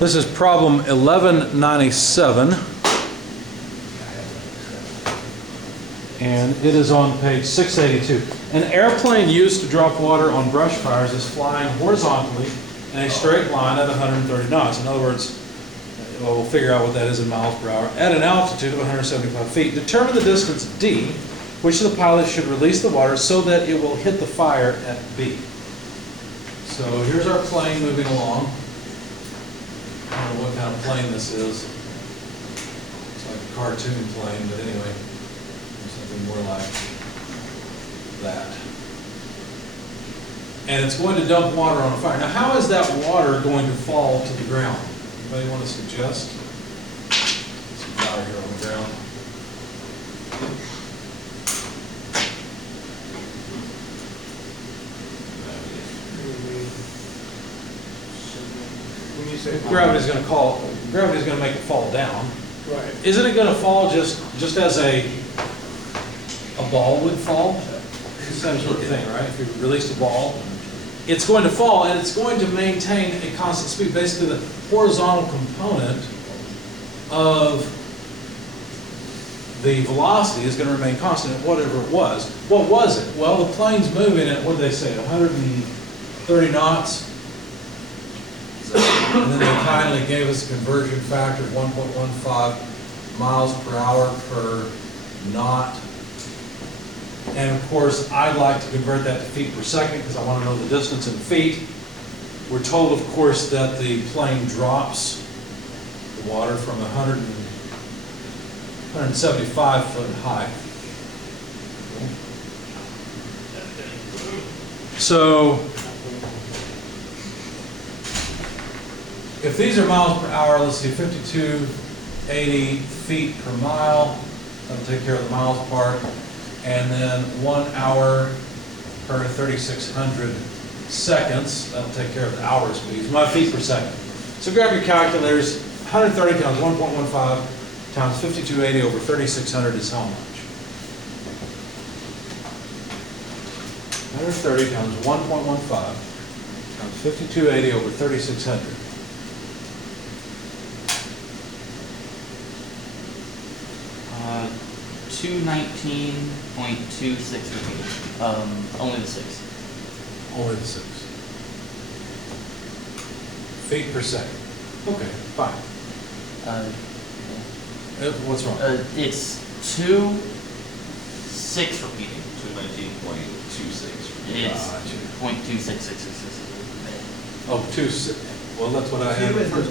This is problem 1197, and it is on page 682. An airplane used to drop water on brush fires is flying horizontally in a straight line at 130 knots. In other words, we'll figure out what that is in miles per hour, at an altitude of 175 feet. Determine the distance D, which the pilot should release the water so that it will hit the fire at B. So here's our plane moving along. I don't know what kind of plane this is. It's like a cartoon plane, but anyway, something more like that. And it's going to dump water on a fire. Now, how is that water going to fall to the ground? Anybody want to suggest? Some fire here on the ground. Gravity's going to make it fall down. Right. Isn't it going to fall just as a ball would fall? It's the same sort of thing, right? If you released a ball, it's going to fall and it's going to maintain a constant speed. Basically, the horizontal component of the velocity is going to remain constant at whatever it was. What was it? Well, the plane's moving at, what did they say, 130 knots? And then they kindly gave us a conversion factor of 1.15 miles per hour per knot. And of course, I'd like to convert that to feet per second because I want to know the distance in feet. We're told, of course, that the plane drops the water from 175 foot high. So, if these are miles per hour, let's see, 5280 feet per mile. That'll take care of the miles part. And then 1 hour per 3600 seconds. That'll take care of the hour speeds. My feet per second. So grab your calculators. 130 times 1.15 times 5280 over 3600 is how much? 130 times 1.15 times 5280 over 3600. 219.26 repeated. Only the 6. Only the 6. Feet per second. Okay, fine. What's wrong? It's 2.6 repeating. 219.26. It's Gotcha. 0.26666. Oh, 2.6. Well, that's what I had first.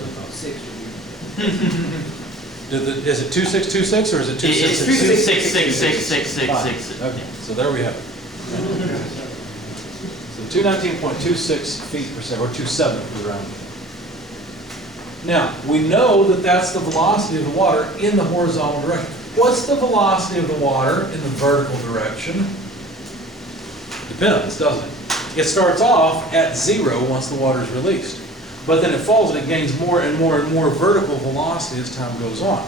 Is it 2626 or is it 2666? It's 2.6666666. Okay, so there we have it. So 219.26 feet per second, or 27 for rounding. Now, we know that that's the velocity of the water in the horizontal direction. What's the velocity of the water in the vertical direction? Depends, doesn't it? It starts off at 0 once the water is released. But then it falls and it gains more and more and more vertical velocity as time goes on.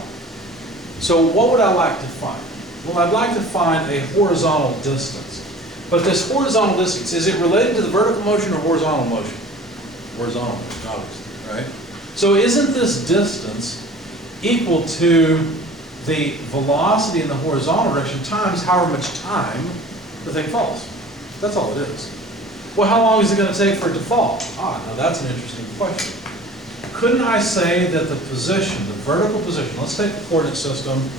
So what would I like to find? Well, I'd like to find a horizontal distance. But this horizontal distance, is it related to the vertical motion or horizontal motion? Horizontal motion, obviously, right? So isn't this distance equal to the velocity in the horizontal direction times however much time the thing falls? That's all it is. Well, how long is it going to take for it to fall? Now that's an interesting question. Couldn't I say that the position, the vertical position, let's take the coordinate system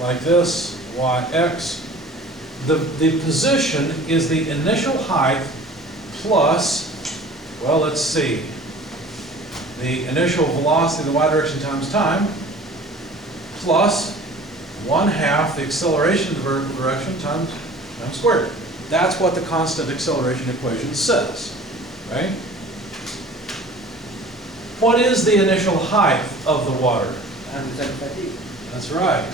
like this, y, x. The position is the initial height plus, well, let's see, the initial velocity in the y direction times time plus 1/2 the acceleration in the vertical direction times time squared. That's what the constant acceleration equation says, right? What is the initial height of the water? 175 feet. That's right.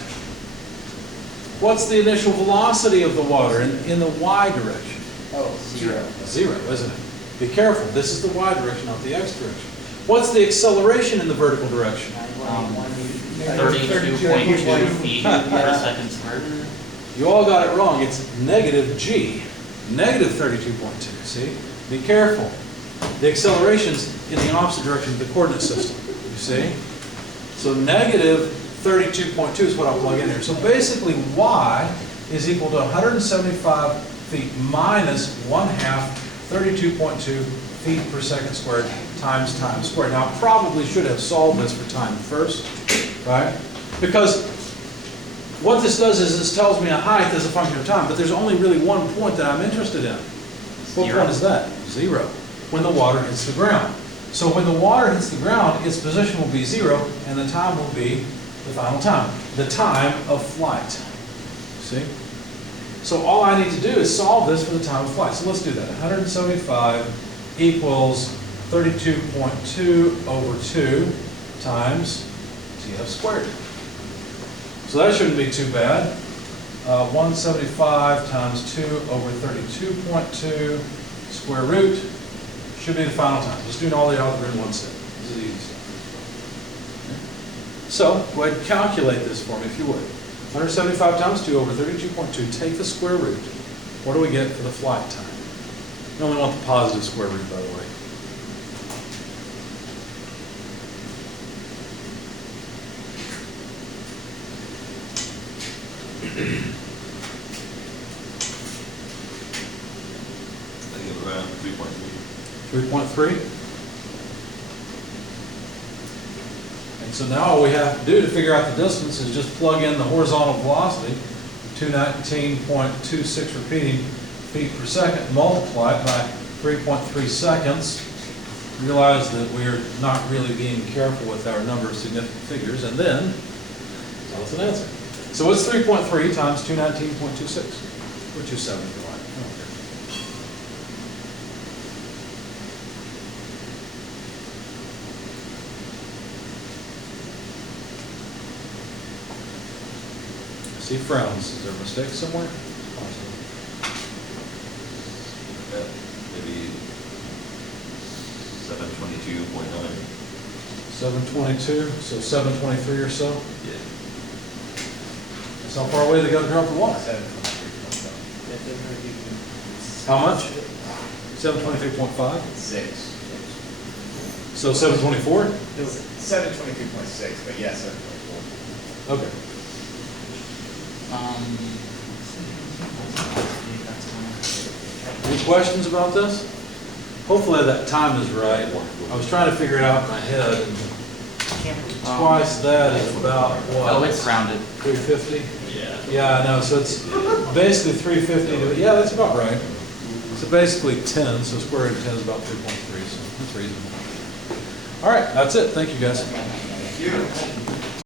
What's the initial velocity of the water in the y direction? Oh, 0. 0, isn't it? Be careful. This is the y direction, not the x direction. What's the acceleration in the vertical direction? 32.2 feet per second squared. You all got it wrong. It's negative g. Negative 32.2. See? Be careful. The acceleration's in the opposite direction of the coordinate system. see? So negative 32.2 is what I'll plug in here. So basically y is equal to 175 feet minus 1/2 32.2 feet per second squared times time squared. Now, I probably should have solved this for time first, right? Because what this does is this tells me a height as a function of time, but there's only really one point that I'm interested in. What Zero. point is that? 0, when the water hits the ground. So when the water hits the ground, its position will be 0, and the time will be the final time, the time of flight. See? So all I need to do is solve this for the time of flight. So let's do that. 175 equals 32.2 over 2 times TF squared. So that shouldn't be too bad. 175 times 2 over 32.2 square root should be the final time. Just doing all the algebra in one step. This is easy stuff. So go ahead and calculate this for me if you would. 175 times 2 over 32.2, take the square root. What do we get for the flight time? We only want the positive square root, by the way. I think around 3.3. 3.3. And so now all we have to do to figure out the distance is just plug in the horizontal velocity, 219.26 repeating feet per second, multiply it by 3.3 seconds. Realize that we're not really being careful with our number of significant figures, and then tell us an answer. So what's 3.3 times 219.26? Or 27 if you like. I don't care. I see frowns. Is there a mistake somewhere? Yeah, maybe 722.9. 722, so 723 or so. Yeah. That's how far away they got to drop the water. How much? 723.5? 6. So 724? It was 723.6, but yeah, 724. Okay. Any questions about this? Hopefully that time is right. I was trying to figure it out in my head, and twice that is about what? Oh, it's rounded. 350? Yeah. Yeah, I know, so it's basically 350, yeah, that's about right. So basically 10, so square root of 10 is about 3.3, so that's reasonable. All right, that's it, thank you guys. Thank you.